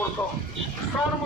করতো সর্ব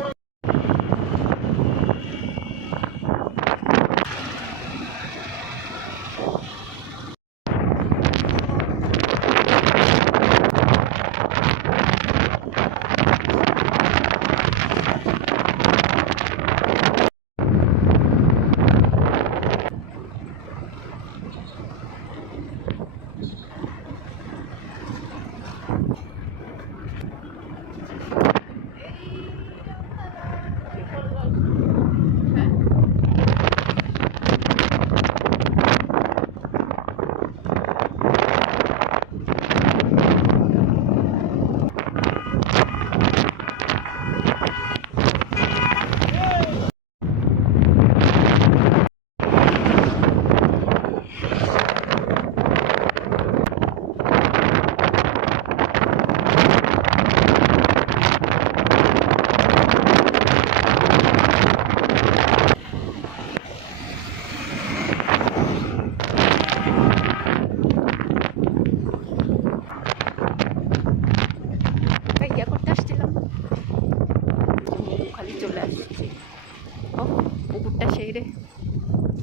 পুকুরটা সেই রে,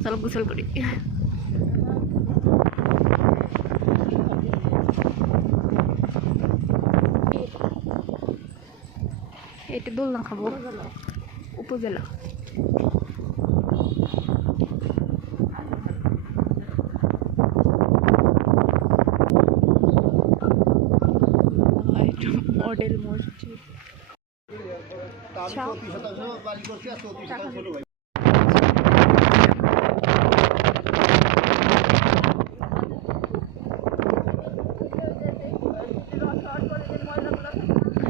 চলো গোসল করি। এটা দোলনা খাবো, উপজেলা। মডেল মসজিদ।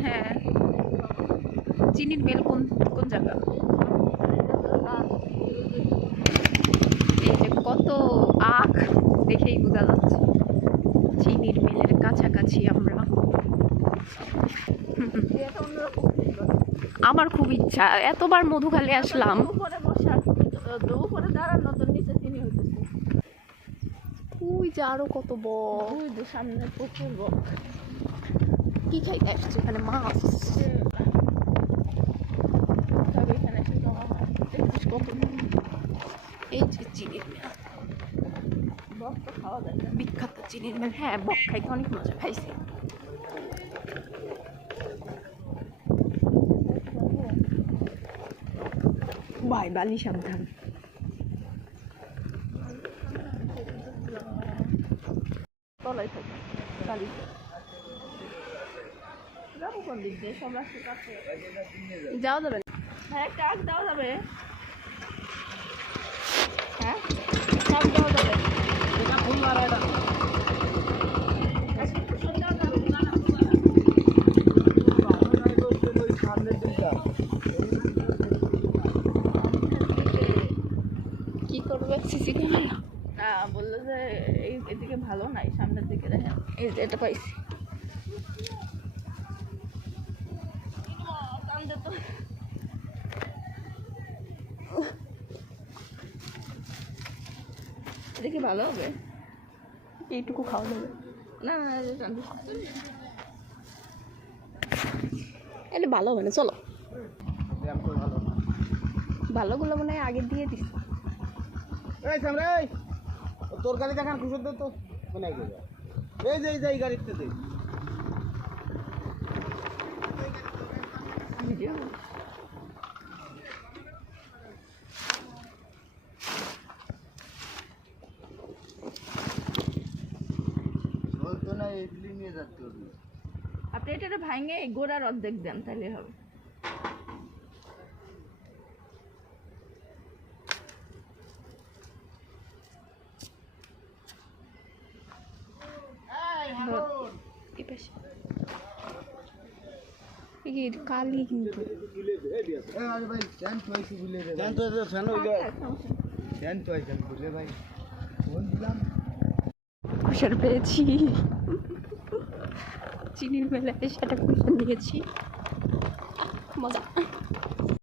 হ্যাঁ, চিনির মেল কোন কোন জায়গা? এই যে কত আখ দেখেই বোঝা যাচ্ছে চিনির মিলের কাছাকাছি আমরা। আমার খুব ইচ্ছা, এতবার মধুখালী আসলাম। ওই যে আরো কত বড় সামনে প্রচুর বড়। কি খাইতে আসছে এখানে? মাছ। এই যে চিনির মেল, বিখ্যাত চিনির মেল। হ্যাঁ, বক খাইতে অনেক মজা, খাইছি। ভাই বালি সাবধান। তলায় থাকে বালি। যাবো কোন দিক দিয়ে? সব রাস্তা কাছে যাওয়া যাবে না। হ্যাঁ, কাজ দেওয়া যাবে। হ্যাঁ, কাজ দেওয়া যাবে। ফুল মারা এটা কি করবে? সিসি ক্যামেরা না, বললো যে এদিকে ভালো নাই, সামনের দিকে দেখেন। এই যে এটা পাইছি। দেখি ভালো হবে, এইটুকু খাওয়া যাবে না? এলে ভালো হবে না। চলো, ভালোগুলো মনে হয় আগে দিয়ে দিস। তোর গাড়ি দেখান খুশি তো মনে হয়। এই যে এই গাড়িতে আপনি এটা ভাঙে গোড়ার অর্ধেক দেন, তাহলে হবে। কালি কিন্তু কুশার পেয়েছি, চিনির মেলায় সেটা কুশার নিয়েছি, মজা।